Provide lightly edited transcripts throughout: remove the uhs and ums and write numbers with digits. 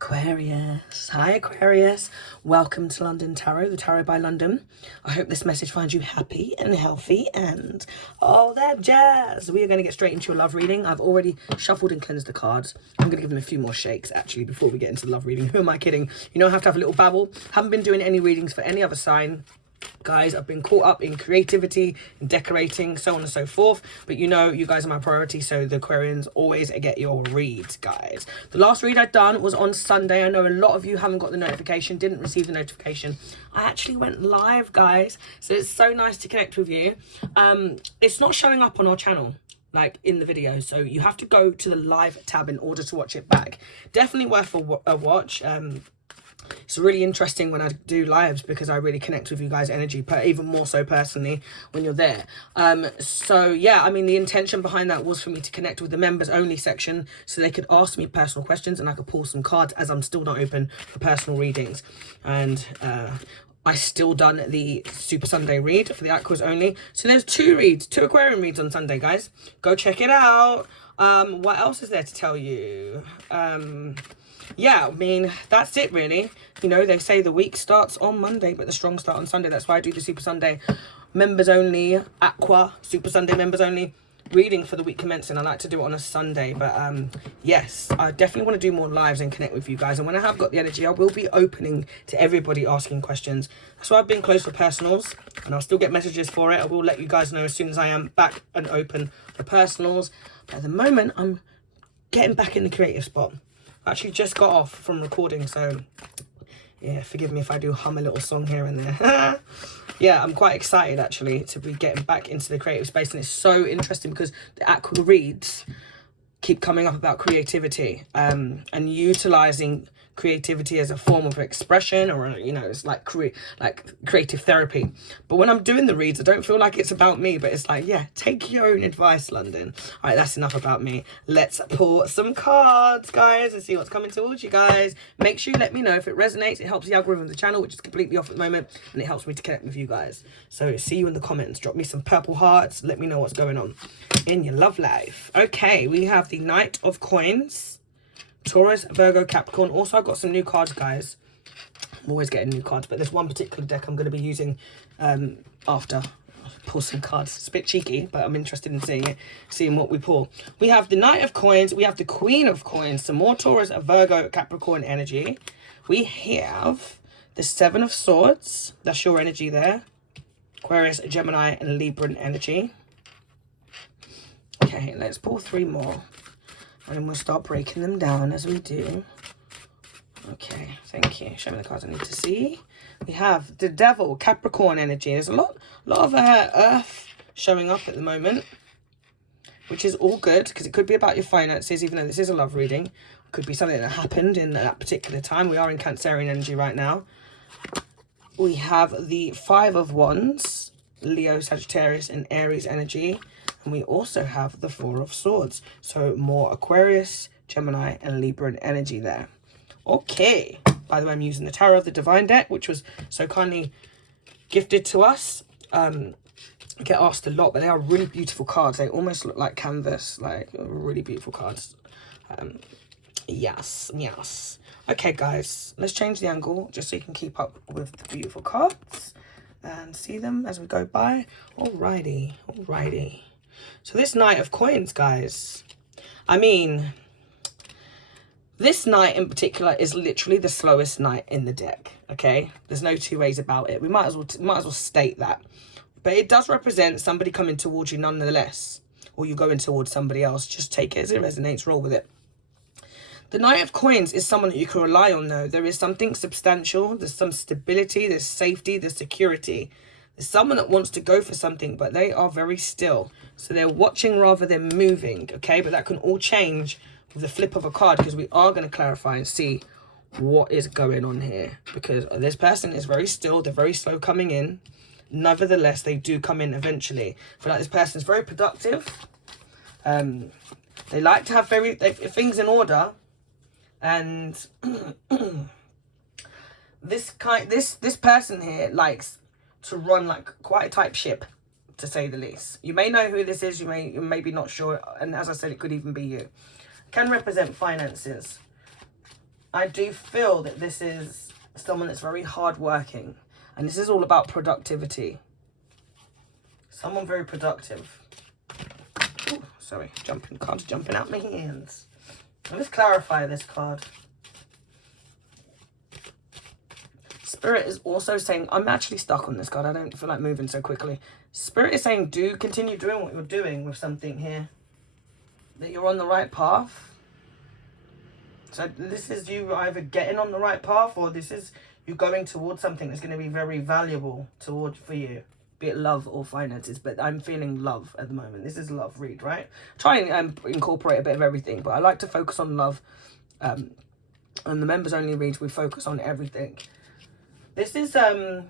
Aquarius. Hi Aquarius. Welcome to London Tarot, the Tarot by London. I hope this message finds you happy and healthy and all that jazz. We are going to get straight into your love reading. I've already shuffled and cleansed the cards. I'm going to give them a few more shakes actually before we get into the love reading. Who am I kidding? You know, I have to have a little babble. Haven't been doing any readings for any other sign. Guys, I've been caught up in creativity and decorating, so on and so forth, but you know, you guys are my priority, so the Aquarians always get your reads, guys. The last read I'd done was on Sunday. I know a lot of you haven't got the notification, didn't receive the notification. I actually went live, guys, so it's so nice to connect with you. It's not showing up on our channel like in the video, so you have to go to the live tab in order to watch it back. Definitely worth a watch. It's really interesting when I do lives because I really connect with you guys' energy, but even more so personally when you're there. So yeah, I mean, the intention behind that was for me to connect with the members only section so they could ask me personal questions and I could pull some cards, as I'm still not open for personal readings. And I still done the Super Sunday read for the Aquas only. So there's two Aquarian reads on Sunday, guys. Go check it out. What else is there to tell you? Yeah, I mean, that's it really. You know, they say the week starts on Monday, but the strong start on Sunday. That's why I do the Super Sunday members only, Aqua, Super Sunday members only reading for the week commencing. I like to do it on a Sunday, but yes, I definitely want to do more lives and connect with you guys. And when I have got the energy, I will be opening to everybody asking questions. That's why I've been closed for personals, and I'll still get messages for it. I will let you guys know as soon as I am back and open for personals. But at the moment, I'm getting back in the creative spot. Actually just got off from recording, so yeah, forgive me if I do hum a little song here and there. Yeah, I'm quite excited actually to be getting back into the creative space, and it's so interesting because the Aqua reads keep coming up about creativity and utilizing creativity as a form of expression, or you know, it's like creative therapy. But when I'm doing the reads, I don't feel like it's about me, but it's like, yeah, take your own advice, London. All right, that's enough about me. Let's pull some cards, guys, and see what's coming towards you guys. Make sure you let me know if it resonates. It helps the algorithm of the channel, which is completely off at the moment, and it helps me to connect with you guys. So see you in the comments. Drop me some purple hearts. Let me know what's going on in your love life. Okay, we have the Knight of Coins, Taurus, Virgo, Capricorn. Also, I've got some new cards, guys. I'm always getting new cards, but there's one particular deck I'm going to be using after I pull some cards. It's a bit cheeky, but I'm interested in seeing what we pull. We have the Knight of Coins. We have the Queen of Coins. Some more Taurus, Virgo, Capricorn energy. We have the Seven of Swords. That's your energy there. Aquarius, Gemini, and Libra energy. Okay, let's pull three more. And then we'll start breaking them down as we do. Okay, thank you. Show me the cards I need to see. We have the Devil, Capricorn energy. There's a lot of Earth showing up at the moment, which is all good because it could be about your finances, even though this is a love reading. It could be something that happened in that particular time. We are in Cancerian energy right now. We have the Five of Wands, Leo, Sagittarius, and Aries energy. And we also have the Four of Swords. So more Aquarius, Gemini, and Libra energy there. Okay. By the way, I'm using the Tarot of the Divine deck, which was so kindly gifted to us. I get asked a lot, but they are really beautiful cards. They almost look like canvas, like really beautiful cards. Yes. Okay, guys, let's change the angle just so you can keep up with the beautiful cards and see them as we go by. Alrighty. So this Knight of Coins, guys, I mean, this knight in particular is literally the slowest knight in the deck, okay? There's no two ways about it. We might as well state that. But it does represent somebody coming towards you nonetheless, or you going towards somebody else. Just take it as it resonates, roll with it. The Knight of Coins is someone that you can rely on, though. There is something substantial. There's some stability. There's safety. There's security. There's someone that wants to go for something, but they are very still. So they're watching rather than moving, okay? But that can all change with the flip of a card because we are going to clarify and see what is going on here. Because this person is very still. They're very slow coming in. Nevertheless, they do come in eventually. I feel like this person is very productive. They like to have things in order. And this person here likes to run like quite a tight ship, to say the least. You may know who this is, you may be not sure, and as I said, it could even be you. Can represent finances. I do feel that this is someone that's very hardworking. And this is all about productivity. Someone very productive. Ooh, sorry, cards jumping out my hands. Let's clarify this card. Spirit is also saying, I'm actually stuck on this card. I don't feel like moving so quickly. Spirit is saying, continue doing what you're doing with something here. That you're on the right path. So this is you either getting on the right path, or this is you going towards something that's going to be very valuable for you. Be it love or finances, but I'm feeling love at the moment. This is a love read, right? Try and incorporate a bit of everything, but I like to focus on love. And the members only reads, we focus on everything. This is, I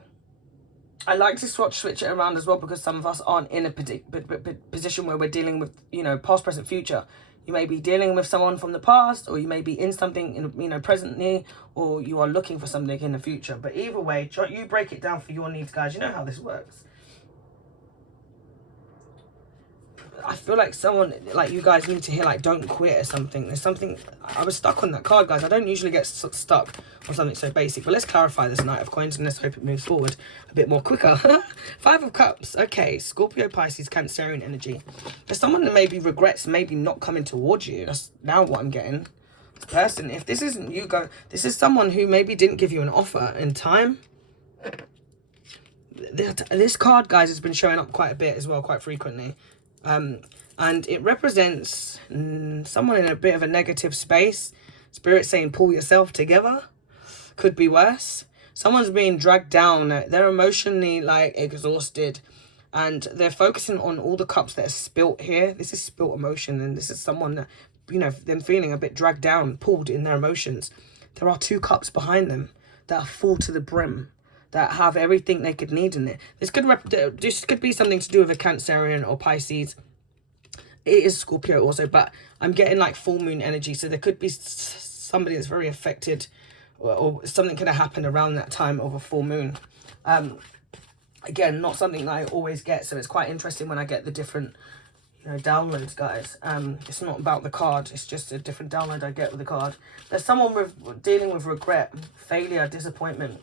like to switch it around as well, because some of us aren't in a position where we're dealing with, you know, past, present, future. You may be dealing with someone from the past, or you may be in something, you know, presently, or you are looking for something in the future. But either way, you break it down for your needs, guys. You know how this works. I feel like someone, like you guys need to hear, like, don't quit or something. There's something, I was stuck on that card, guys. I don't usually get stuck on something so basic. But let's clarify this Knight of Coins, and let's hope it moves forward a bit more quicker. 5 of Cups. Okay, Scorpio, Pisces, Cancerian energy. There's someone that maybe regrets maybe not coming towards you. That's now what I'm getting. This person, if this isn't you, this is someone who maybe didn't give you an offer in time. This card, guys, has been showing up quite a bit as well, quite frequently. And it represents someone in a bit of a negative space. Spirit saying, pull yourself together. Could be worse. Someone's being dragged down. They're emotionally, like, exhausted. And they're focusing on all the cups that are spilt here. This is spilt emotion. And this is someone that, you know, them feeling a bit dragged down, pulled in their emotions. There are 2 cups behind them that are full to the brim, that have everything they could need in it. This could be something to do with a Cancerian or Pisces. It is Scorpio also, but I'm getting like full moon energy. So there could be somebody that's very affected, or something could have happened around that time of a full moon. Again, not something that I always get. So it's quite interesting when I get the different, you know, downloads, guys. It's not about the card. It's just a different download I get with the card. There's someone dealing with regret, failure, disappointment.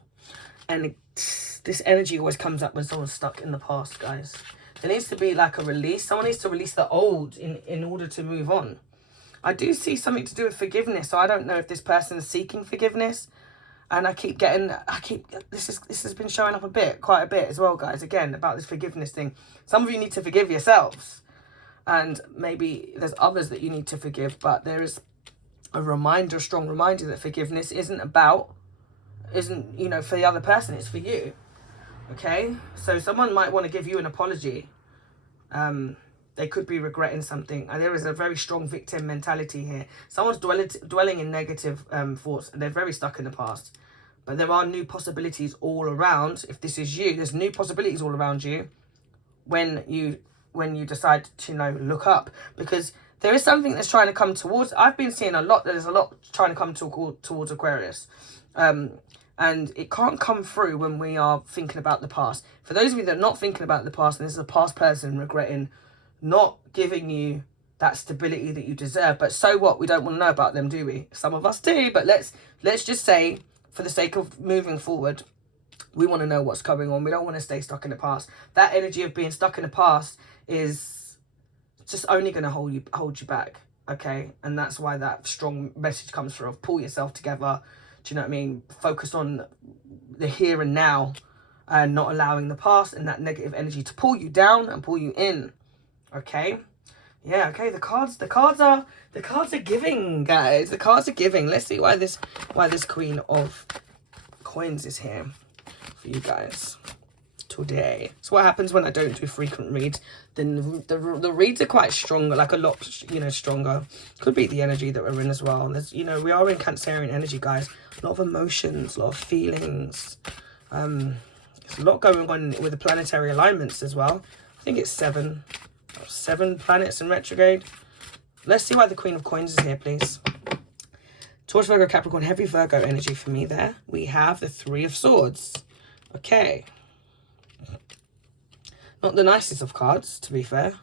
And this energy always comes up when someone's stuck in the past, guys. There needs to be like a release. Someone needs to release the old in order to move on. I do see something to do with forgiveness. So I don't know if this person is seeking forgiveness. And this has been showing up quite a bit as well, guys. Again, about this forgiveness thing. Some of you need to forgive yourselves. And maybe there's others that you need to forgive. But there is a strong reminder that forgiveness isn't, you know, for the other person, it's for you. Okay, so someone might want to give you an apology. They could be regretting something, and there is a very strong victim mentality here. Someone's dwelling in negative thoughts, and they're very stuck in the past. But there are new possibilities all around. If this is you, there's new possibilities all around you when you decide to, you know, look up, because there is something that's trying to come towards. I've been seeing there's a lot trying to come towards Aquarius. And it can't come through when we are thinking about the past. For those of you that are not thinking about the past, and this is a past person regretting not giving you that stability that you deserve. But so what? We don't want to know about them, do we? Some of us do. But let's just say, for the sake of moving forward, we want to know what's going on. We don't want to stay stuck in the past. That energy of being stuck in the past is just only going to hold you back. Okay? And that's why that strong message comes through of pull yourself together. Do you know what I mean? Focus on the here and now, and not allowing the past and that negative energy to pull you down and pull you in. Okay? Yeah, okay, the cards are giving, guys. The cards are giving. Let's see why this Queen of Coins is here for you guys today. So what happens when I don't do frequent reads? Then the reads are quite stronger, like a lot, you know, stronger. Could be the energy that we're in as well. There's, you know, we are in Cancerian energy, guys. A lot of emotions, a lot of feelings. There's a lot going on with the planetary alignments as well. I think it's 7 planets in retrograde. Let's see why the Queen of Coins is here, please. Taurus, Virgo, Capricorn, heavy Virgo energy for me there. We have the 3 of Swords. Okay. Not the nicest of cards, to be fair.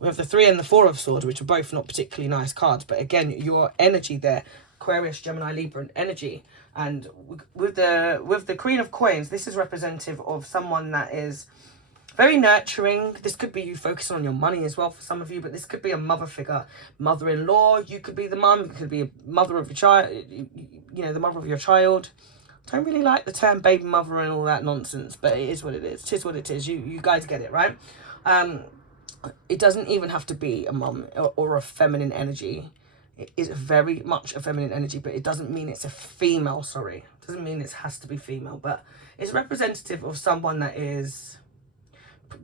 We have the 3 and the 4 of Swords, which are both not particularly nice cards. But again, your energy there, Aquarius, Gemini, Libra energy. And with the Queen of Coins, this is representative of someone that is very nurturing. This could be you focusing on your money as well for some of you, but this could be a mother figure, mother-in-law. You could be the mum. It could be a mother of your child, you know, the mother of your child. Don't really like the term baby mother and all that nonsense, but it is what it is. It is what it is. You guys get it, right? It doesn't even have to be a mum or a feminine energy. It is very much a feminine energy, but it doesn't mean it's a female, sorry. It doesn't mean it has to be female, but it's representative of someone that is,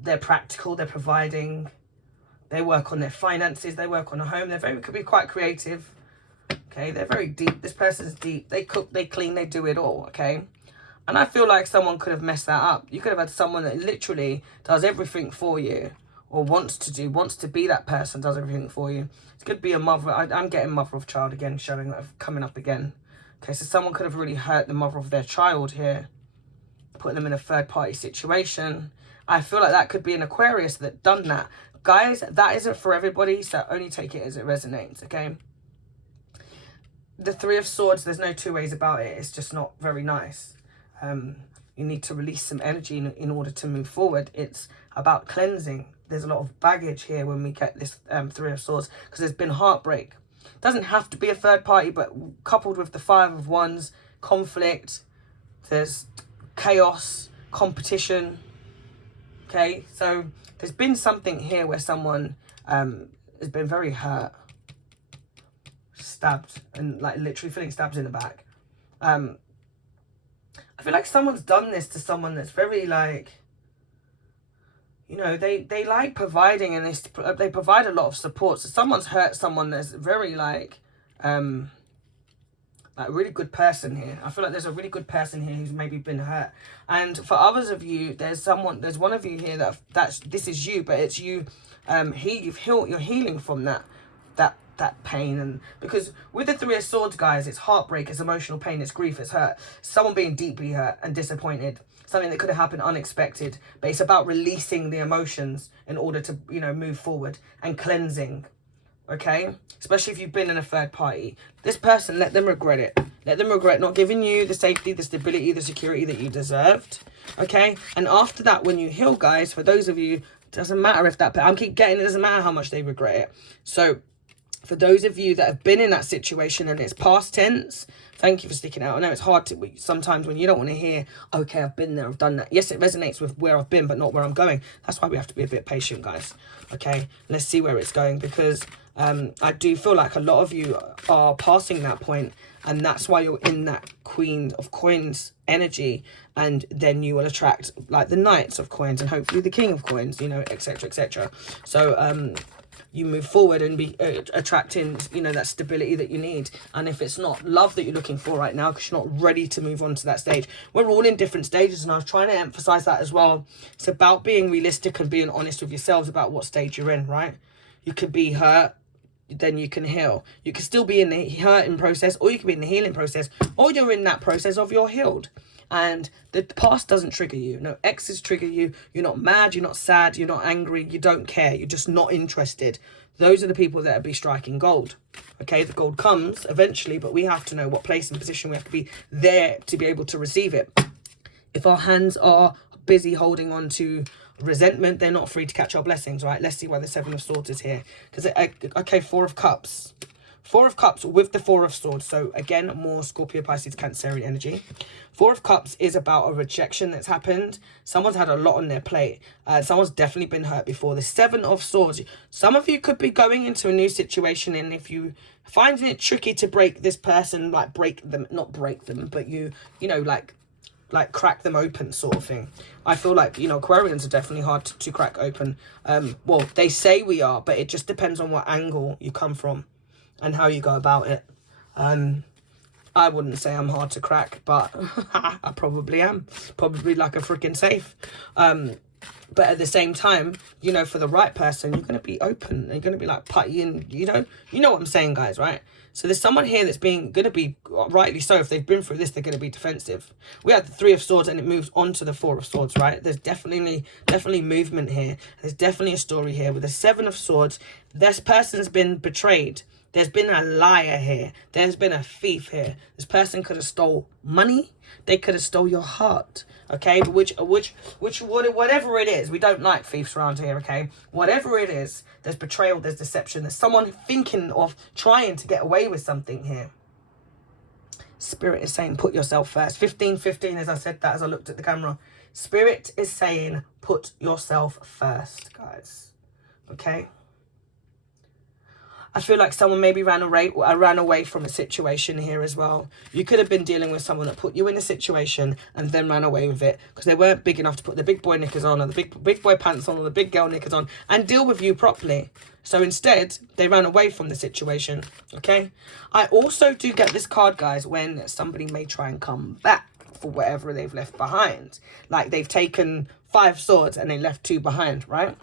they're practical, they're providing, they work on their finances, they work on a home, could be quite creative, okay? They're very deep. This person's deep. They cook, they clean, they do it all, okay? And I feel like someone could have messed that up. You could have had someone that literally does everything for you, or wants to be that person, does everything for you. It could be a mother. I'm getting mother of child again, showing that, coming up again. Okay, so someone could have really hurt the mother of their child here, putting them in a third party situation. I feel like that could be an Aquarius that done that. Guys, that isn't for everybody, so only take it as it resonates, okay? The Three of Swords, there's no two ways about it. It's just not very nice. You need to release some energy in order to move forward. It's about cleansing. There's a lot of baggage here when we get this Three of Swords, because there's been heartbreak. It doesn't have to be a third party, but coupled with the Five of Wands, conflict, there's chaos, competition. Okay, so there's been something here where someone has been very hurt, stabbed, and like literally feeling stabbed in the back. I feel like someone's done this to someone that's very like, you know, they like providing, and they provide a lot of support. So someone's hurt someone that's very like a really good person here. I feel like there's a really good person here who's maybe been hurt. And for others of you, there's one of you here this is you, but it's you. You're healing from that pain. And because with the Three of Swords, guys, it's heartbreak, it's emotional pain, it's grief, it's hurt. Someone being deeply hurt and disappointed. Something that could have happened unexpected, but it's about releasing the emotions in order to, you know, move forward and cleansing, okay? Especially if you've been in a third party. This person, let them regret it. Let them regret not giving you the safety, the stability, the security that you deserved, okay? And after that, when you heal, guys, for those of you, it doesn't matter if that, I keep getting, it doesn't matter how much they regret it. So for those of you that have been in that situation and it's past tense, thank you for sticking out. I know it's hard to sometimes when you don't want to hear, okay, I've been there, I've done that. Yes, it resonates with where I've been, but not where I'm going. That's why we have to be a bit patient, guys. Okay, let's see where it's going, because I do feel like a lot of you are passing that point, and that's why you're in that Queen of Coins energy, and then you will attract like the Knights of Coins and hopefully the King of Coins, you know, etc, etc. So you move forward and be attracting, you know, that stability that you need. And if it's not love that you're looking for right now, because you're not ready to move on to that stage, we're all in different stages, and I was trying to emphasize that as well. It's about being realistic and being honest with yourselves about what stage you're in, right? You could be hurt, then you can heal. You can still be in the hurting process, or you can be in the healing process, or you're in that process of you're healed. And the past doesn't trigger you. No exes trigger you. You're not mad, you're not sad, you're not angry, you don't care, you're just not interested. Those are the people that will be striking gold. Okay, the gold comes eventually, but we have to know what place and position we have to be there to be able to receive it. If our hands are busy holding on to resentment, they're not free to catch our blessings, right? Let's see why the Seven of Swords is here. Because, okay, Four of Cups. Four of Cups with the Four of Swords. So again, more Scorpio, Pisces, Cancerian energy. Four of Cups is about a rejection that's happened. Someone's had a lot on their plate. Someone's definitely been hurt before. The Seven of Swords. Some of you could be going into a new situation, and if you finding it tricky to break this person, like not break them, but you know, like crack them open sort of thing. I feel like, you know, Aquarians are definitely hard to crack open. Well, they say we are, but it just depends on what angle you come from and how you go about it. I wouldn't say I'm hard to crack, but I probably am. Probably like a freaking safe. But at the same time, you know, for the right person, you're going to be open. You're going to be like putty, and you know what I'm saying, guys, right? So there's someone here that's going to be, rightly so, if they've been through this, they're going to be defensive. We have the Three of Swords, and it moves on to the Four of Swords, right? There's definitely movement here. There's definitely a story here. With the Seven of Swords, this person's been betrayed. There's been a liar here. There's been a thief here. This person could have stole money. They could have stole your heart. Okay, but whatever it is, we don't like thieves around here. Okay, whatever it is, there's betrayal, there's deception, there's someone thinking of trying to get away with something here. Spirit is saying, put yourself first. 15, as I said that, as I looked at the camera. Spirit is saying, put yourself first, guys. Okay. I feel like someone maybe ran away from a situation here as well. You could have been dealing with someone that put you in a situation and then ran away with it because they weren't big enough to put the big boy knickers on or the big boy pants on or the big girl knickers on and deal with you properly. So instead, they ran away from the situation, okay? I also do get this card, guys, when somebody may try and come back for whatever they've left behind. Like they've taken 5 swords and they left 2 behind, right?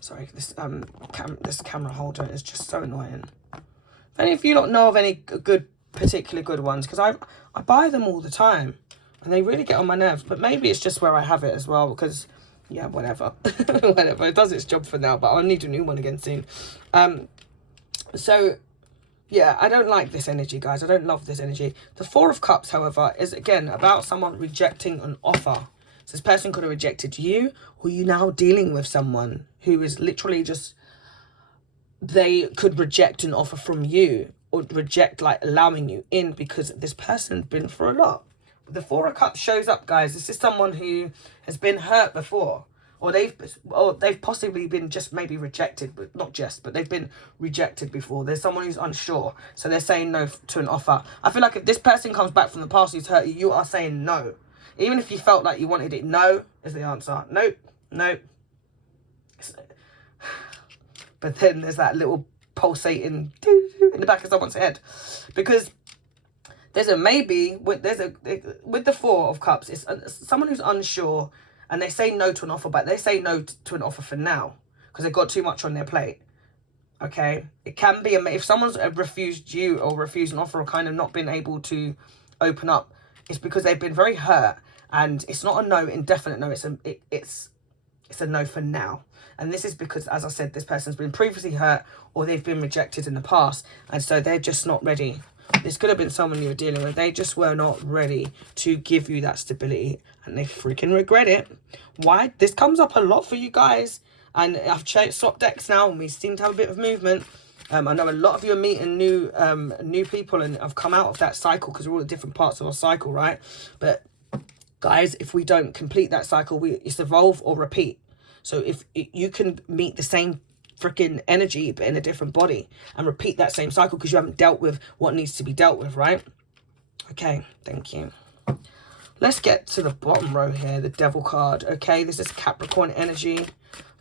Sorry, this camera holder is just so annoying. If any of you don't know of any particularly good ones, because I buy them all the time and they really get on my nerves, but maybe it's just where I have it as well, because yeah, whatever. Whatever, it does its job for now, but I'll need a new one again soon. So yeah, I don't like this energy, guys. I don't love this energy. The 4 of Cups, however, is again about someone rejecting an offer. So this person could have rejected you, or you now dealing with someone who is literally just, they could reject an offer from you or reject like allowing you in because this person's been through a lot. The 4 of Cups shows up, guys. This is someone who has been hurt before, or they've possibly been just maybe rejected, but not just, but they've been rejected before. There's someone who's unsure, so they're saying no to an offer. I feel like if this person comes back from the past who's hurt you, you are saying no. Even if you felt like you wanted it, no is the answer. Nope, nope. But then there's that little pulsating in the back of someone's head. Because there's a maybe, with the 4 of Cups, it's someone who's unsure and they say no to an offer, but they say no to an offer for now because they've got too much on their plate. Okay? It can be, if someone's refused you or refused an offer or kind of not been able to open up, it's because they've been very hurt. And it's not a no, indefinite no. It's a no for now. And this is because, as I said, this person's been previously hurt or they've been rejected in the past. And so they're just not ready. This could have been someone you were dealing with. They just were not ready to give you that stability. And they freaking regret it. Why? This comes up a lot for you guys. And I've swapped decks now and we seem to have a bit of movement. I know a lot of you are meeting new people and I've come out of that cycle because we're all at different parts of our cycle, right? But guys, if we don't complete that cycle, it's evolve or repeat. So if you can meet the same freaking energy but in a different body and repeat that same cycle because you haven't dealt with what needs to be dealt with, right? Okay, thank you. Let's get to the bottom row here, the Devil card. Okay, this is Capricorn energy.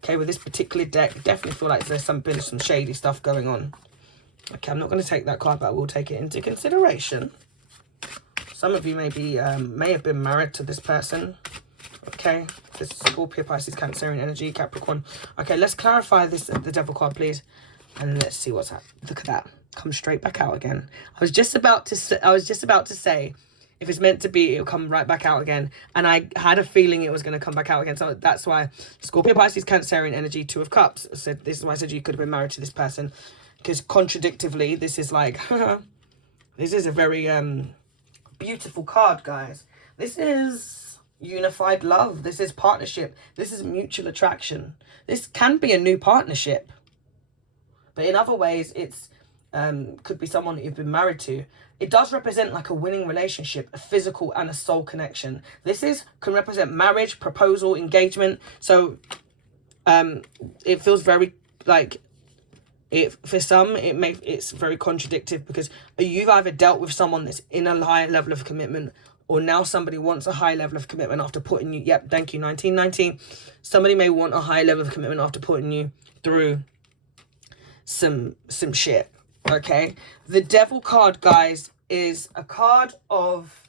Okay, with this particular deck, I definitely feel like there's been some shady stuff going on. Okay, I'm not going to take that card, but I will take it into consideration. Some of you may have been married to this person. Okay, this is Scorpio, Pisces, Cancerian energy, Capricorn. Okay, let's clarify the Devil card, please, and let's see what's happening. Look at that, come straight back out again. I was just about to say, if it's meant to be, it'll come right back out again. And I had a feeling it was going to come back out again. So that's why Scorpio, Pisces, Cancerian energy, 2 of Cups. So this is why I said you could have been married to this person. Because contradictively, this is like, this is a very beautiful card, guys. This is unified love. This is partnership. This is mutual attraction. This can be a new partnership. But in other ways, it's could be someone that you've been married to. It does represent like a winning relationship, a physical and a soul connection. This can represent marriage, proposal, engagement. So it feels very like, for some, it's very contradictive because you've either dealt with someone that's in a high level of commitment, or now somebody wants a high level of commitment after putting you, yep, thank you, 1919. Somebody may want a high level of commitment after putting you through some shit. Okay, the Devil card, guys, is a card of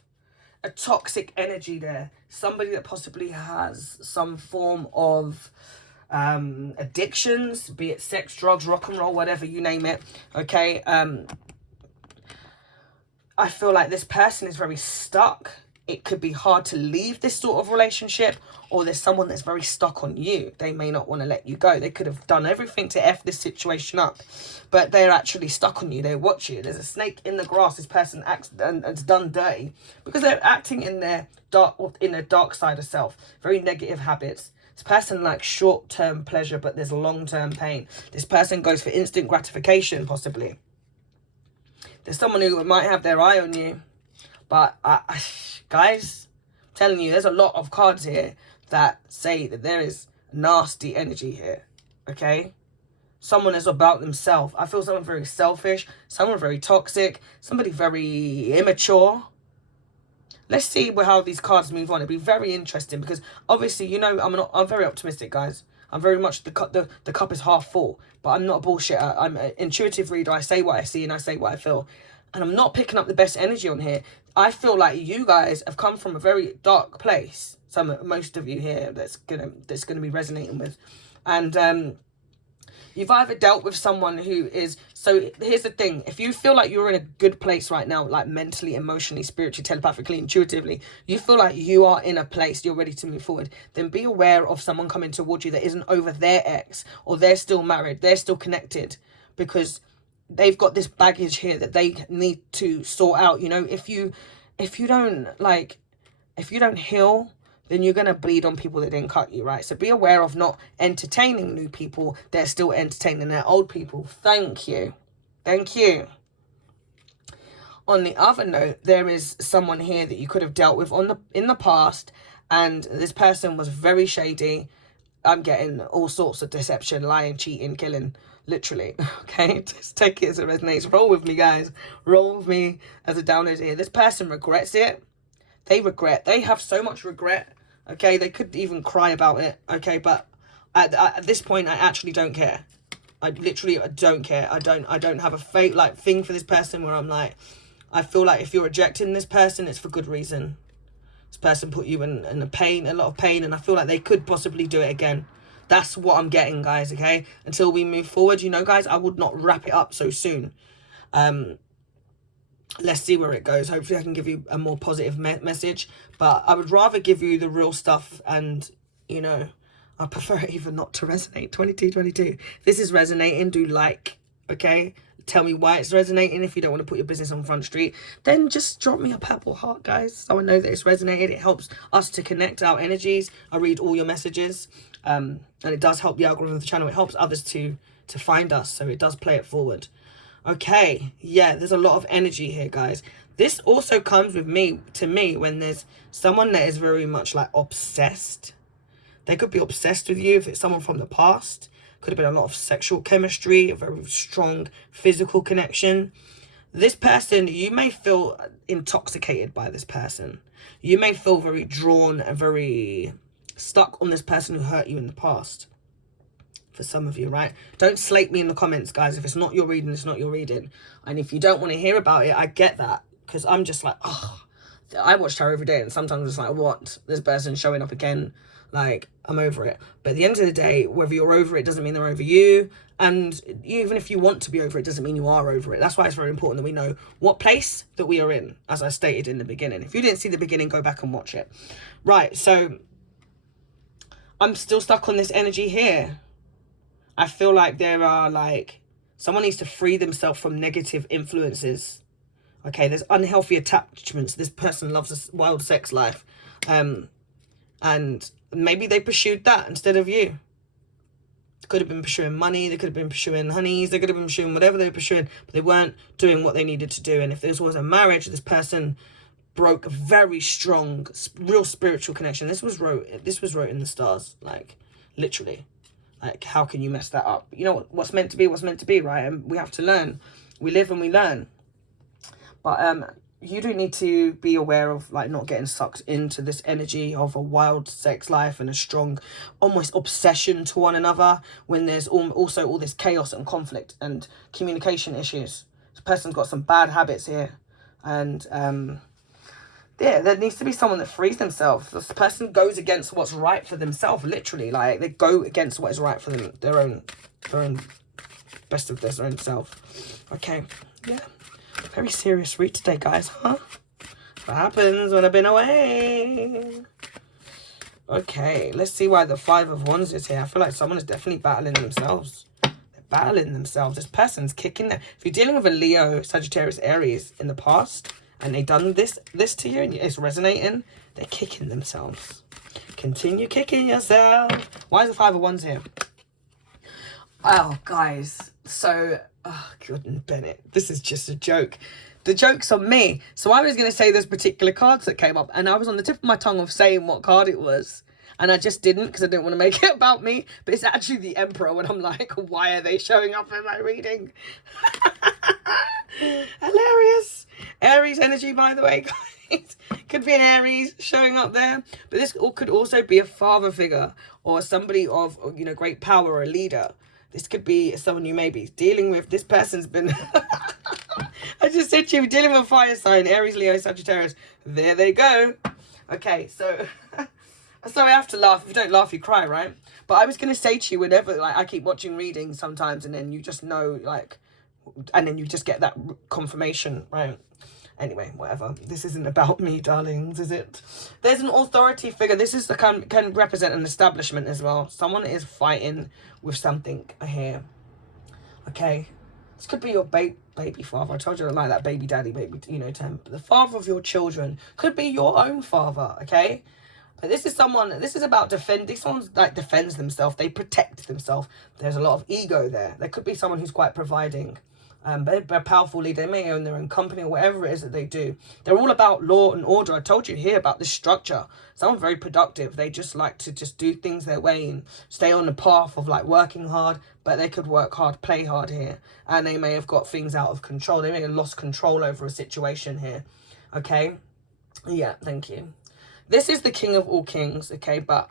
a toxic energy there. Somebody that possibly has some form of addictions, be it sex, drugs, rock and roll, whatever, you name it. Okay, I feel like this person is very stuck it could be hard to leave this sort of relationship, or there's someone that's very stuck on you. They may not want to let you go. They could have done everything to F this situation up, but they're actually stuck on you. They watch you. There's a snake in the grass. This person acts and it's done dirty because they're acting in their dark side of self. Very negative habits. This person likes short-term pleasure, but there's long-term pain. This person goes for instant gratification, possibly. There's someone who might have their eye on you. But, guys, I'm telling you, there's a lot of cards here that say that there is nasty energy here, okay? Someone is about themselves. I feel someone very selfish, someone very toxic, somebody very immature. Let's see how these cards move on. It'll be very interesting because, obviously, you know, I'm very optimistic, guys. I'm very much, the cup is half full. But I'm not a bullshitter. I'm an intuitive reader. I say what I see and I say what I feel. And I'm not picking up the best energy on here. I feel like you guys have come from a very dark place. Most of you here that's gonna be resonating with. And you've either dealt with someone who is... So here's the thing. If you feel like you're in a good place right now, like mentally, emotionally, spiritually, telepathically, intuitively, you feel like you are in a place, you're ready to move forward, then be aware of someone coming towards you that isn't over their ex, or they're still married, they're still connected, because they've got this baggage here that they need to sort out. You know, if you don't heal, then you're going to bleed on people that didn't cut you, right? So be aware of not entertaining new people. They're still entertaining their old people. Thank you. Thank you. On the other note, there is someone here that you could have dealt with in the past, and this person was very shady. I'm getting all sorts of deception, lying, cheating, killing, literally. Okay, just take it as it resonates. Roll with me, guys. Roll with me as a download here. This person regrets it. They have so much regret. Okay, they could even cry about it. Okay, but at this point, I actually don't care. I don't care. I don't have a thing for this person where I'm like, I feel like if you're rejecting this person, it's for good reason. This person put you in a lot of pain, and I feel like they could possibly do it again. That's what I'm getting, guys, okay? Until we move forward, you know, guys, I would not wrap it up so soon. Let's see where it goes. Hopefully I can give you a more positive message, but I would rather give you the real stuff, and, you know, I prefer it even not to resonate. 2222. If this is resonating, do like, okay? Tell me why it's resonating. If you don't want to put your business on Front Street, then just drop me a purple heart, guys, so I know that it's resonated. It helps us to connect our energies. I read all your messages, and it does help the algorithm of the channel. It helps others to find us, so it does play it forward. Okay, yeah, there's a lot of energy here, guys. This also comes with to me when there's someone that is very much like obsessed. They could be obsessed with you if it's someone from the past. Could have been a lot of sexual chemistry, a very strong physical connection. This person, you may feel intoxicated by this person. You may feel very drawn and very stuck on this person who hurt you in the past. For some of you, right? Don't slate me in the comments, guys. If it's not your reading, it's not your reading. And if you don't want to hear about it, I get that. Because I'm just like, oh, I watch tarot every day, and sometimes it's like, what? This person showing up again. Like, I'm over it. But at the end of the day, whether you're over it doesn't mean they're over you. And even if you want to be over it, doesn't mean you are over it. That's why it's very important that we know what place that we are in, as I stated in the beginning. If you didn't see the beginning, go back and watch it. Right, so I'm still stuck on this energy here. I feel like there are, like, someone needs to free themselves from negative influences. Okay, there's unhealthy attachments. This person loves a wild sex life. And maybe they pursued that instead of you. Could have been pursuing money. They could have been pursuing honeys. They could have been pursuing whatever they were pursuing. But they weren't doing what they needed to do. And if this was a marriage, this person broke a very strong, real spiritual connection. This was wrote in the stars. Like, literally. Like, how can you mess that up? You know, what's meant to be, right? And we have to learn. We live and we learn. But you do need to be aware of, like, not getting sucked into this energy of a wild sex life and a strong, almost obsession to one another, when there's also all this chaos and conflict and communication issues. This person's got some bad habits here. And yeah, there needs to be someone that frees themselves. This person goes against what's right for themselves, literally. Like, they go against what is right for them, their own best of their own self. Okay, yeah. Very serious read today, guys, huh? what happens when I've been away. Okay, let's see why the Five of Wands is here. I feel like someone is definitely battling themselves. They're battling themselves. This person's kicking them. If you're dealing with a Leo, Sagittarius, Aries in the past, and they've done this to you and it's resonating, they're kicking themselves. Continue kicking yourself. Why is the Five of Wands here? Oh, guys. So, oh, Gordon Bennett. This is just a joke. The joke's on me. So I was going to say those particular cards that came up, and I was on the tip of my tongue of saying what card it was. And I just didn't because I didn't want to make it about me. But it's actually the Emperor when I'm like, why are they showing up in my reading? Hilarious. Aries energy, by the way, guys. Could be an Aries showing up there. But this could also be a father figure or somebody of, you know, great power or a leader. This could be someone you may be dealing with. This person's been... I just said to you, dealing with a fire sign, Aries, Leo, Sagittarius. There they go. Okay, so... sorry, I have to laugh. If you don't laugh, you cry, right? But I was going to say to you, whenever, like, I keep watching readings sometimes, and then you just know, like... And then you just get that confirmation, right? Anyway, whatever. This isn't about me, darlings, is it? There's an authority figure. This is the can represent an establishment as well. Someone is fighting with something here. Okay. This could be your baby father. I told you I don't like that baby daddy, baby, you know, term. But the father of your children could be your own father, okay? But this is someone, this is about defending. Someone like defends themselves. They protect themselves. There's a lot of ego there. There could be someone who's quite providing. They're a powerful leader. They may own their own company or whatever it is that they do. They're all about law and order. I told you here about this structure. Someone very productive. They just like to just do things their way and stay on the path of like working hard. But they could work hard, play hard here. And they may have got things out of control. They may have lost control over a situation here. Okay? Yeah, thank you. This is the King of all kings. Okay, but...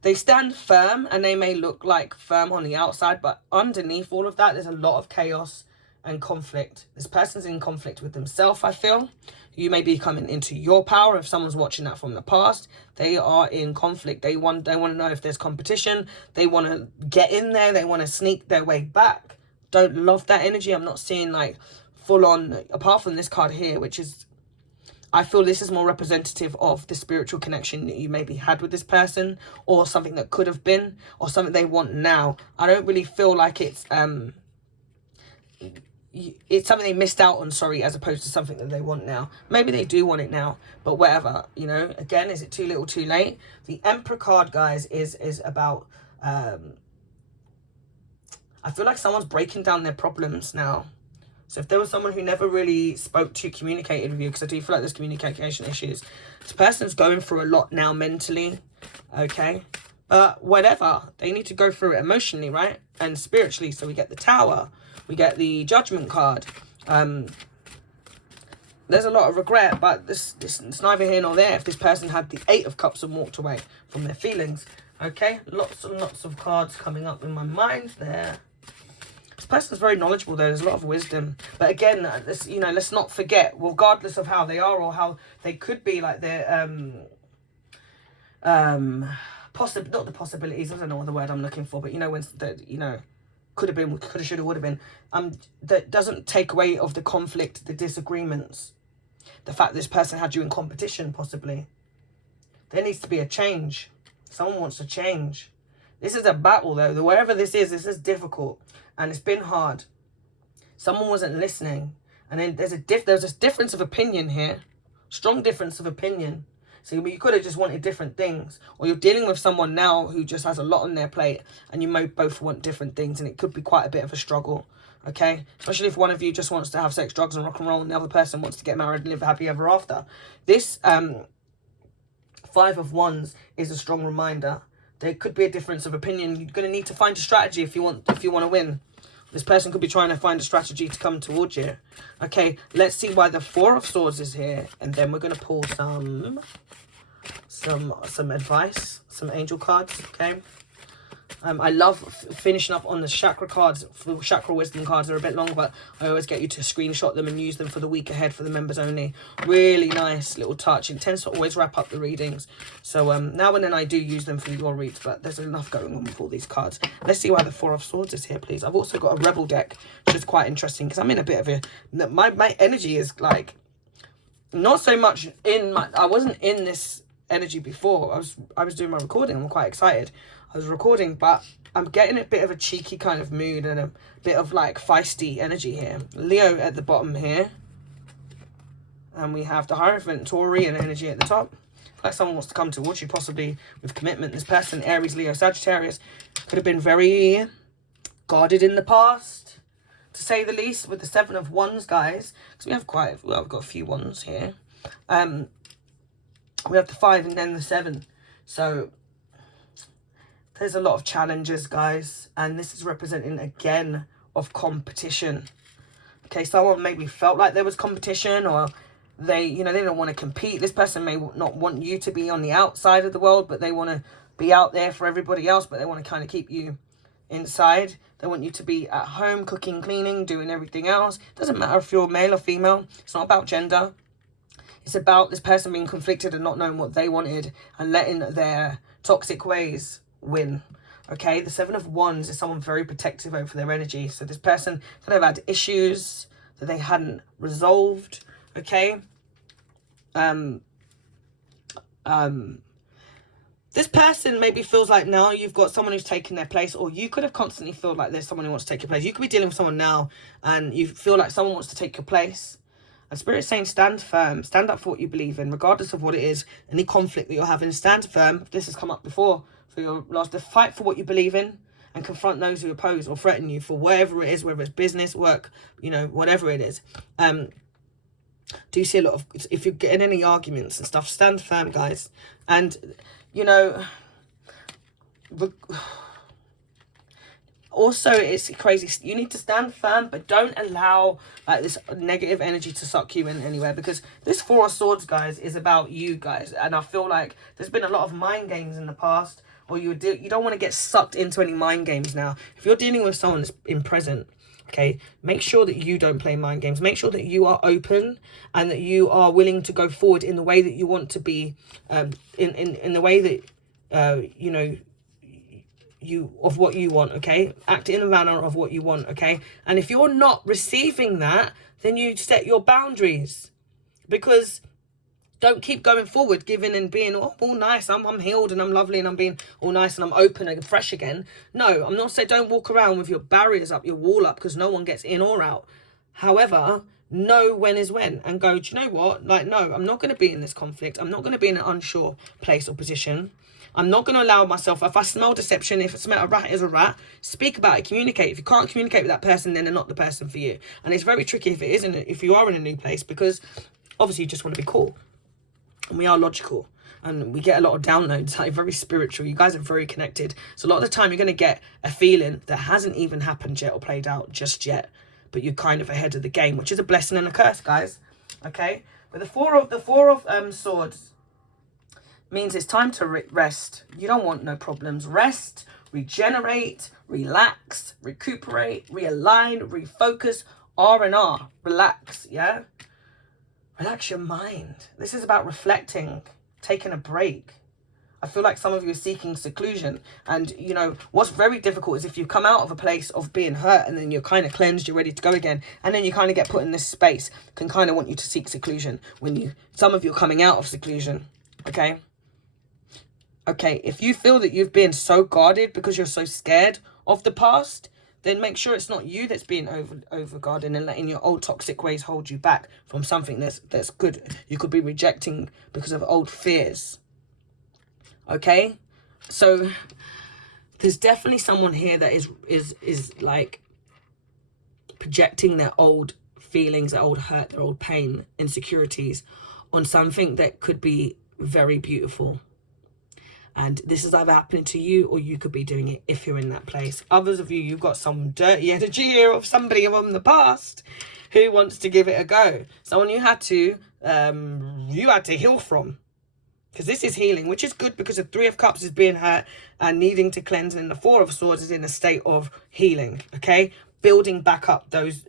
they stand firm and they may look like firm on the outside, but underneath all of that, there's a lot of chaos and conflict. This person's in conflict with themselves, I feel. You may be coming into your power. If someone's watching that from the past, they are in conflict. They want to know if there's competition. They want to get in there. They want to sneak their way back. Don't love that energy. I'm not seeing like full on, apart from this card here, which is... I feel this is more representative of the spiritual connection that you maybe had with this person, or something that could have been, or something they want now. I don't really feel like it's something they missed out on, sorry, as opposed to something that they want now. Maybe they do want it now, but whatever, you know. Again, is it too little, too late? The Emperor card, guys, is about... I feel like someone's breaking down their problems now. So if there was someone who never really spoke to you, communicated with you, because I do feel like there's communication issues. This person's going through a lot now mentally, okay? But whatever, they need to go through it emotionally, right? And spiritually. So we get the Tower. We get the Judgment card. There's a lot of regret, but this it's neither here nor there if this person had the Eight of Cups and walked away from their feelings, okay? Lots and lots of cards coming up in my mind there. This person's very knowledgeable though. There's a lot of wisdom. But again, this, you know, let's not forget, regardless of how they are or how they could be, like they're not the possibilities, I don't know what the word I'm looking for, but you know, when that, you know, could have been, could have, should have, would have been, that doesn't take away of the conflict, the disagreements, the fact this person had you in competition, possibly. There needs to be a change. Someone wants to change. This is a battle though. Wherever this is difficult. And it's been hard. Someone wasn't listening. And then there's this difference of opinion here. Strong difference of opinion. So you could have just wanted different things. Or you're dealing with someone now who just has a lot on their plate. And you may both want different things. And it could be quite a bit of a struggle. Okay? Especially if one of you just wants to have sex, drugs and rock and roll. And the other person wants to get married and live happy ever after. This Five of Wands is a strong reminder. There could be a difference of opinion. You're going to need to find a strategy if you want to win. This person could be trying to find a strategy to come towards you. Okay, let's see why the Four of Swords is here. And then we're going to pull some advice, some angel cards, okay? I love finishing up on the chakra cards. The chakra wisdom cards are a bit long, but I always get you to screenshot them and use them for the week ahead for the members only. Really nice little touch. It tends to always wrap up the readings. So now and then I do use them for your reads, but there's enough going on with all these cards. Let's see why the Four of Swords is here, please. I've also got a Rebel deck, which is quite interesting because I'm in a bit of a... My energy is like... not so much in my, I wasn't in this energy before. I was doing my recording. I'm quite excited. I was recording, but I'm getting a bit of a cheeky kind of mood and a bit of like feisty energy here. Leo at the bottom here. And we have the Hierophant, Taurian energy at the top. Like someone wants to come towards you, possibly with commitment. This person, Aries, Leo, Sagittarius, could have been very guarded in the past, to say the least, with the 7 of Wands, guys. Because we have quite, well, we've got a few wands here. We have the 5 and then the 7. So there's a lot of challenges, guys. And this is representing, again, of competition. Okay, someone maybe felt like there was competition, or they, you know, they don't want to compete. This person may not want you to be on the outside of the world, but they want to be out there for everybody else, but they want to kind of keep you inside. They want you to be at home, cooking, cleaning, doing everything else. Doesn't matter if you're male or female. It's not about gender. It's about this person being conflicted and not knowing what they wanted and letting their toxic ways win. Okay, the 7 of Wands is someone very protective over their energy. So this person kind of had issues that they hadn't resolved. Okay. This person maybe feels like now you've got someone who's taken their place, or you could have constantly felt like there's someone who wants to take your place. You could be dealing with someone now and you feel like someone wants to take your place. And Spirit's saying stand firm, stand up for what you believe in, regardless of what it is, any conflict that you're having. Stand firm. This has come up before for your last, to fight for what you believe in and confront those who oppose or threaten you for whatever it is, whether it's business, work, you know, whatever it is. Do you see a lot of, if you're getting any arguments and stuff, stand firm, guys. And, you know, also it's crazy, you need to stand firm, but don't allow like this negative energy to suck you in anywhere, because this 4 of Swords, guys, is about you guys. And I feel like there's been a lot of mind games in the past, or you don't want to get sucked into any mind games now. If you're dealing with someone that's in present, okay, make sure that you don't play mind games. Make sure that you are open and that you are willing to go forward in the way that you want to be, in the way that, you know, of what you want, okay? Act in a manner of what you want, okay? And if you're not receiving that, then you set your boundaries, because don't keep going forward, giving and being all nice. I'm healed and I'm lovely and I'm being all nice and I'm open and fresh again. No, I'm not saying don't walk around with your barriers up, your wall up, because no one gets in or out. However, know when is when, and go, do you know what? Like, no, I'm not going to be in this conflict. I'm not going to be in an unsure place or position. I'm not going to allow myself, if I smell deception, if I smell a rat is a rat, speak about it, communicate. If you can't communicate with that person, then they're not the person for you. And it's very tricky if it isn't, if you are in a new place, because obviously you just want to be cool. And we are logical. And we get a lot of downloads, like very spiritual. You guys are very connected. So a lot of the time you're going to get a feeling that hasn't even happened yet or played out just yet. But you're kind of ahead of the game, which is a blessing and a curse, guys. Okay? But the four of Swords means it's time to rest. You don't want no problems. Rest, regenerate, relax, recuperate, realign, refocus, R&R. Relax, yeah? Relax your mind. This is about reflecting, taking a break. I feel like some of you are seeking seclusion. And, you know, what's very difficult is if you come out of a place of being hurt and then you're kind of cleansed, you're ready to go again, and then you kind of get put in this space, can kind of want you to seek seclusion when some of you are coming out of seclusion, okay? Okay, if you feel that you've been so guarded because you're so scared of the past, then make sure it's not you that's being over guarded and letting your old toxic ways hold you back from something that's good. You could be rejecting because of old fears. Okay? So there's definitely someone here that is like projecting their old feelings, their old hurt, their old pain, insecurities on something that could be very beautiful. And this is either happening to you, or you could be doing it if you're in that place. Others of you, you've got some dirty energy here of somebody from the past who wants to give it a go. Someone you had to heal from. Because this is healing, which is good, because the 3 of Cups is being hurt and needing to cleanse. And the 4 of Swords is in a state of healing, okay? Building back up those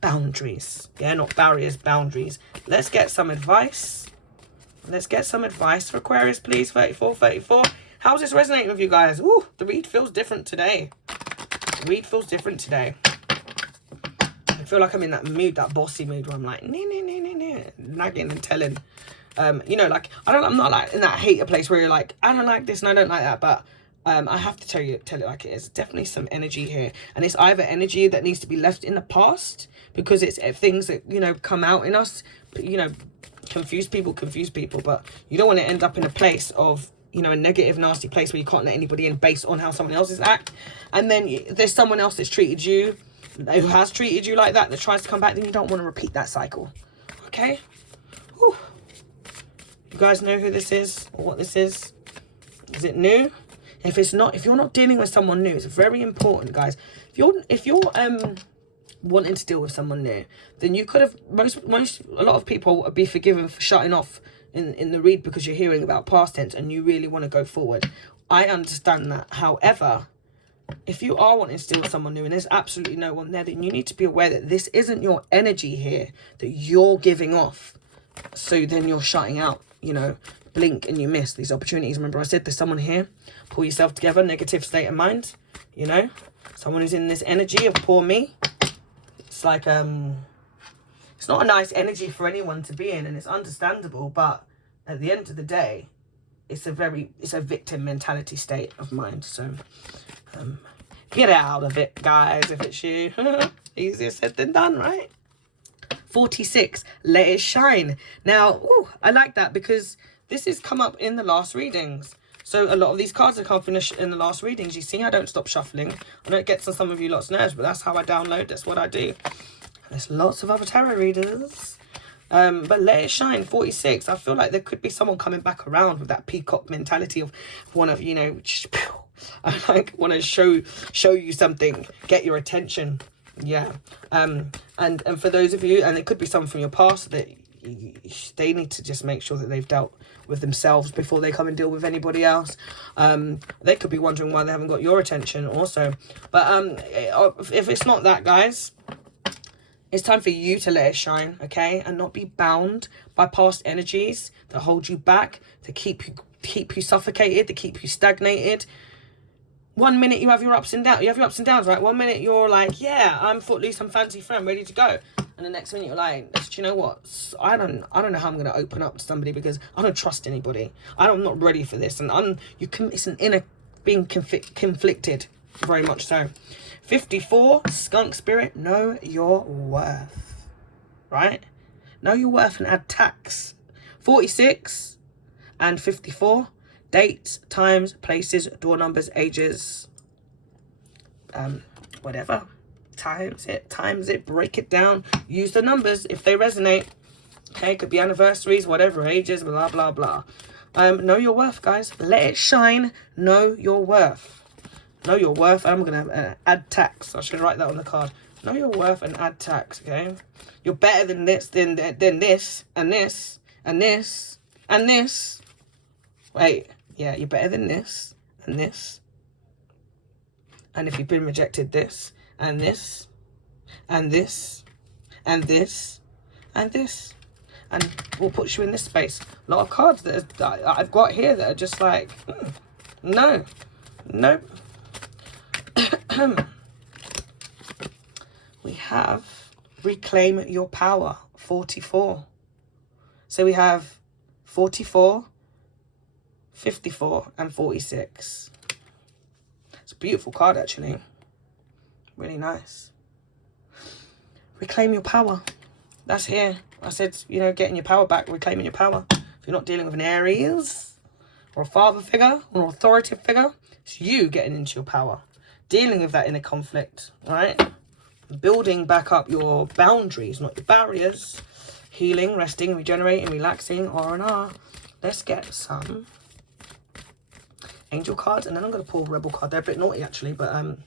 boundaries. Yeah, not barriers, boundaries. Let's get some advice. Let's get some advice for Aquarius, please. 34. How's this resonating with you guys? Ooh, the read feels different today. The read feels different today. feel like I'm in that mood, that bossy mood where I'm like, nagging and telling. You know, like, I'm not like in that hater place where you're like, I don't like this and I don't like that, but I have to tell it like it is. Definitely some energy here, and it's either energy that needs to be left in the past because it's things that, you know, come out in us, you know, confuse people, but you don't want to end up in a place of, you know, a negative, nasty place where you can't let anybody in based on how someone else's act, and then there's someone else that's treated you, who has treated you like that tries to come back. Then you don't want to repeat that cycle. Okay. Whew. You guys know who this is or what this is? Is it new? If it's not, if you're not dealing with someone new, it's very important, guys. If you're wanting to deal with someone new, then you could have a lot of people would be forgiven for shutting off in the read because you're hearing about past tense and you really want to go forward. I understand that. However, if you are wanting to deal with someone new and there's absolutely no one there, then you need to be aware that this isn't your energy here that you're giving off. So then you're shutting out, you know, blink and you miss these opportunities. Remember I said there's someone here, pull yourself together, negative state of mind, you know, someone who's in this energy of poor me. It's like, it's not a nice energy for anyone to be in, and it's understandable, but at the end of the day, it's a victim mentality state of mind. So get out of it, guys, if it's you. Easier said than done, right? 46, let it shine. Now, ooh, I like that because this has come up in the last readings. So a lot of these cards have come up in the last readings. You see, I don't stop shuffling. I know it gets on some of you lot's nerves, but that's how I download. That's what I do. There's lots of other tarot readers. But let it shine, 46. I feel like there could be someone coming back around with that peacock mentality of one of, you know, I like want to show you something, get your attention. Yeah. And for those of you, and it could be someone from your past that they need to just make sure that they've dealt with themselves before they come and deal with anybody else. They could be wondering why they haven't got your attention also. But if it's not that, guys, it's time for you to let it shine, okay? And not be bound by past energies that hold you back, to keep you suffocated, to keep you stagnated. 1 minute you have your ups and downs. You have your ups and downs, right? 1 minute you're like, yeah, I'm footloose, I'm fancy free, I'm ready to go. And the next minute you're like, do you know what? I don't know how I'm going to open up to somebody because I don't trust anybody. I'm not ready for this. And it's an inner being conflicted, very much so. 54, skunk spirit, know your worth, right? Know your worth and add tax. 46 and 54, dates, times, places, door numbers, ages, whatever. Times it, break it down, use the numbers if they resonate. Okay, could be anniversaries, whatever, ages, blah, blah, blah. Know your worth, guys. Let it shine. Know your worth. Know your worth. I'm going to add tax. I should write that on the card. Know your worth and add tax, okay? You're better than this, than this, and this, and this, and this. Wait, yeah, you're better than this, and this. And if you've been rejected, this, and this, and this, and this, and this. And we'll put you in this space. A lot of cards that I've got here that are just like, no, nope. We have reclaim your power, 44. So we have 44, 54, and 46. It's a beautiful card, actually. Really nice. Reclaim your power. That's here. I said, you know, getting your power back, reclaiming your power. If you're not dealing with an Aries or a father figure or an authoritative figure, it's you getting into your power. Dealing with that inner conflict, right? Building back up your boundaries, not your barriers. Healing, resting, regenerating, relaxing, R&R. Let's get some angel cards, and then I'm going to pull rebel card. They're a bit naughty, actually, but I'm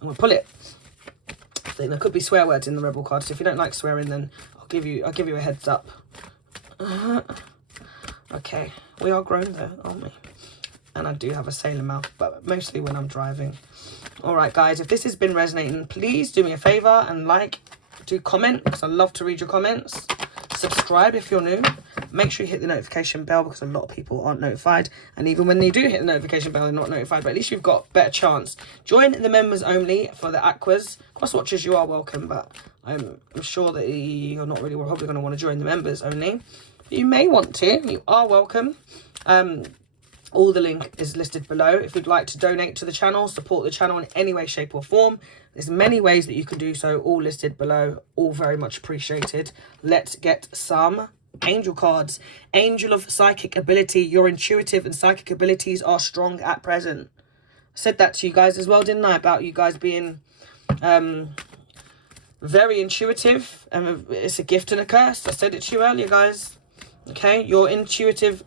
going to pull it. Then there could be swear words in the rebel card, so if you don't like swearing, then I'll give you a heads up. Okay, we are grown though, aren't we? And I do have a sailor mouth, but mostly when I'm driving. All right, guys, if this has been resonating, please do me a favor and do comment, because I love to read your comments. Subscribe if you're new. Make sure you hit the notification bell, because a lot of people aren't notified. And even when they do hit the notification bell, they're not notified. But at least you've got a better chance. Join the members only for the Aquas. Cross watchers, you are welcome, but I'm sure that you're not really probably going to want to join the members only. You may want to. You are welcome. All the link is listed below. If you'd like to donate to the channel, support the channel in any way, shape or form, there's many ways that you can do so, all listed below, all very much appreciated. Let's get some angel cards. Angel of psychic ability. Your intuitive and psychic abilities are strong at present. I said that to you guys as well, didn't I? About you guys being very intuitive. It's a gift and a curse. I said it to you earlier, guys. Okay, your intuitive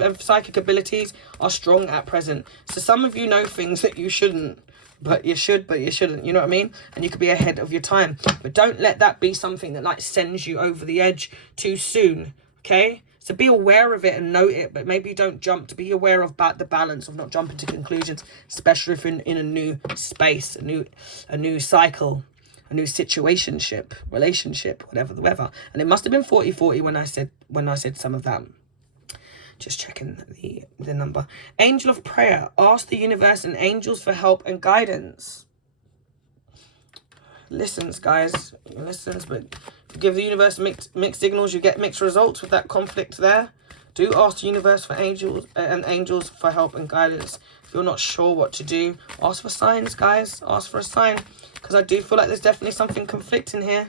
and psychic abilities are strong at present. So some of you know things that you shouldn't, but you should, but you shouldn't. You know what I mean? And you could be ahead of your time. But don't let that be something that like sends you over the edge too soon. Okay, so be aware of it and note it, but maybe don't jump. To be aware of the balance of not jumping to conclusions, especially if in a new space, a new cycle. A new situationship, relationship, whatever the weather. And it must have been 40-40 when I said some of that. Just checking the number. Angel of prayer. Ask the universe and angels for help and guidance. Listens, guys. Listens, but give the universe mixed signals, you get mixed results with that conflict there. Do ask the universe for angels for help and guidance. If you're not sure what to do, ask for signs, guys. Ask for a sign. Because I do feel like there's definitely something conflicting here.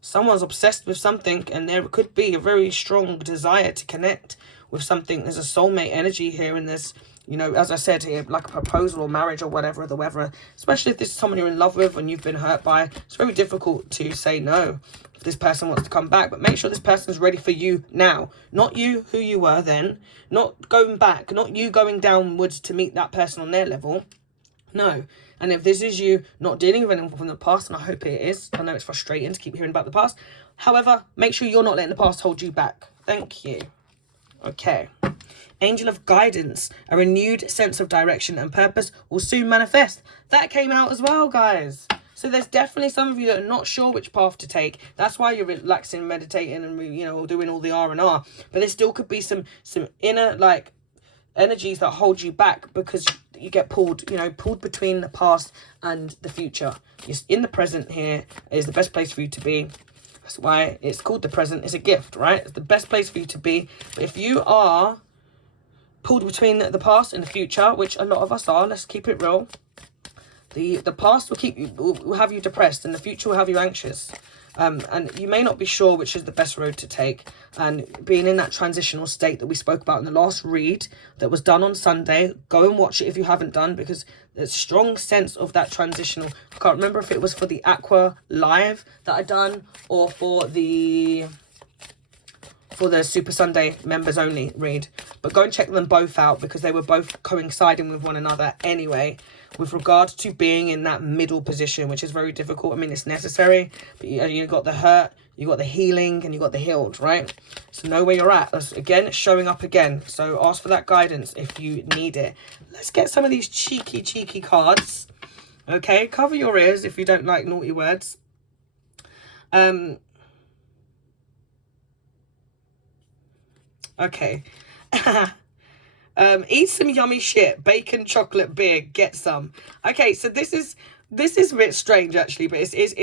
Someone's obsessed with something, and there could be a very strong desire to connect with something. There's a soulmate energy here, and there's, you know, as I said here, like a proposal or marriage or whatever, the weather. Especially if this is someone you're in love with and you've been hurt by. It's very difficult to say no if this person wants to come back. But make sure this person's ready for you now. Not you who you were then. Not going back. Not you going downwards to meet that person on their level. No. And if this is you not dealing with anyone from the past, and I hope it is, I know it's frustrating to keep hearing about the past. However, make sure you're not letting the past hold you back. Thank you. Okay. Angel of guidance. A renewed sense of direction and purpose will soon manifest. That came out as well, guys. So there's definitely some of you that are not sure which path to take. That's why you're relaxing, meditating, and, you know, doing all the R&R. But there still could be some inner, like, energies that hold you back because you get pulled between the past and the future. You're in the present here is the best place for you to be. That's why it's called the present. It's a gift, right? It's the best place for you to be. But if you are pulled between the past and the future, which a lot of us are, let's keep it real. The past will have you depressed, and the future will have you anxious. And you may not be sure which is the best road to take. And being in that transitional state that we spoke about in the last read that was done on Sunday, go and watch it if you haven't done, because there's a strong sense of that transitional. I can't remember if it was for the Aqua Live that I done or for the Super Sunday members only read. But go and check them both out because they were both coinciding with one another anyway, with regard to being in that middle position, which is very difficult. I mean, it's necessary, but you got the hurt, you got the healing, and you got the healed, right? So know where you're at. That's, again, showing up again. So ask for that guidance if you need it. Let's get some of these cheeky cards. Okay, cover your ears if you don't like naughty words. Okay. Eat some yummy shit. Bacon, chocolate, beer. Get some. Okay, so this is a bit strange actually, but it's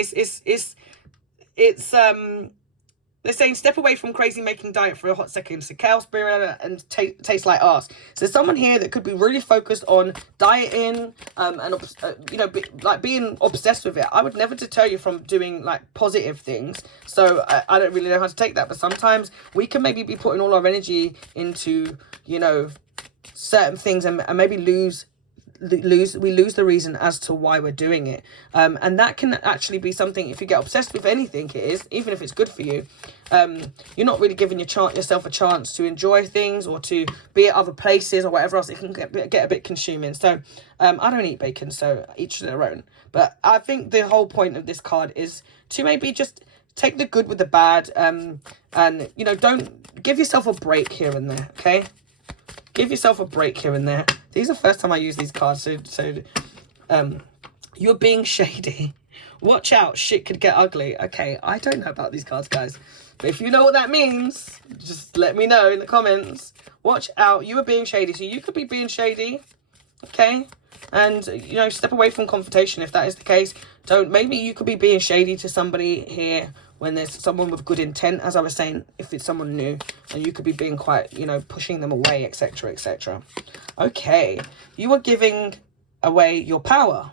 they're saying step away from crazy making diet for a hot second. So chaos, beer, and taste like arse. So there's someone here that could be really focused on dieting, and being obsessed with it. I would never deter you from doing like positive things. So I don't really know how to take that, but sometimes we can maybe be putting all our energy into, you know, certain things and maybe lose the reason as to why we're doing it, and that can actually be something. If you get obsessed with anything, it is, even if it's good for you, you're not really giving yourself a chance to enjoy things or to be at other places or whatever else. It can get a bit consuming. So I don't eat bacon, so each their own. But I think the whole point of this card is to maybe just take the good with the bad, and you know, don't give yourself a break here and there. Okay, give yourself a break here and there. These are the first time I use these cards, so you're being shady. Watch out, shit could get ugly. Okay, I don't know about these cards, guys. But if you know what that means, just let me know in the comments. Watch out, you are being shady. So you could be being shady. Okay? And, you know, step away from confrontation if that is the case. Don't, maybe you could be being shady to somebody here when there's someone with good intent, as I was saying, if it's someone new, and you could be being quite, you know, pushing them away, etc., etc. Okay, you are giving away your power.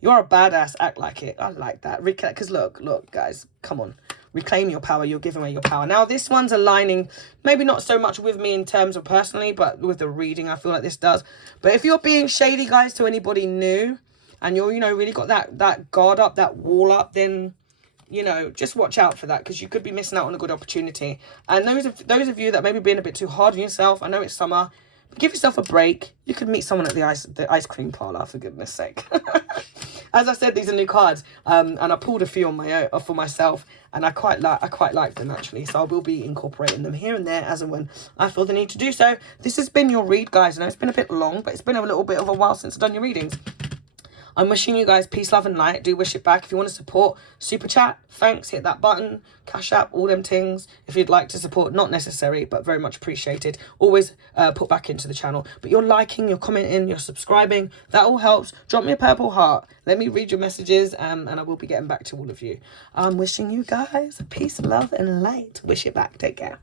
You're a badass, act like it. I like that. Because look, guys, come on. Reclaim your power. You're giving away your power. Now, this one's aligning, maybe not so much with me in terms of personally, but with the reading, I feel like this does. But if you're being shady, guys, to anybody new, and you're, you know, really got that guard up, that wall up, then, you know, just watch out for that, because you could be missing out on a good opportunity. And those of you that may be being a bit too hard on yourself, I know it's summer, but give yourself a break. You could meet someone at the ice cream parlor, for goodness sake. As I said, these are new cards, and I pulled a few on my own for myself, and I quite like them actually. So I will be incorporating them here and there as and when I feel the need to do so. This has been your read, guys. I know it's been a bit long, but it's been a little bit of a while since I've done your readings. I'm wishing you guys peace, love, and light. Do wish it back. If you want to support, super chat, thanks, hit that button, cash app, all them things. If you'd like to support, not necessary, but very much appreciated. Always put back into the channel. But you're liking, you're commenting, you're subscribing. That all helps. Drop me a purple heart. Let me read your messages, and I will be getting back to all of you. I'm wishing you guys peace, love, and light. Wish it back. Take care.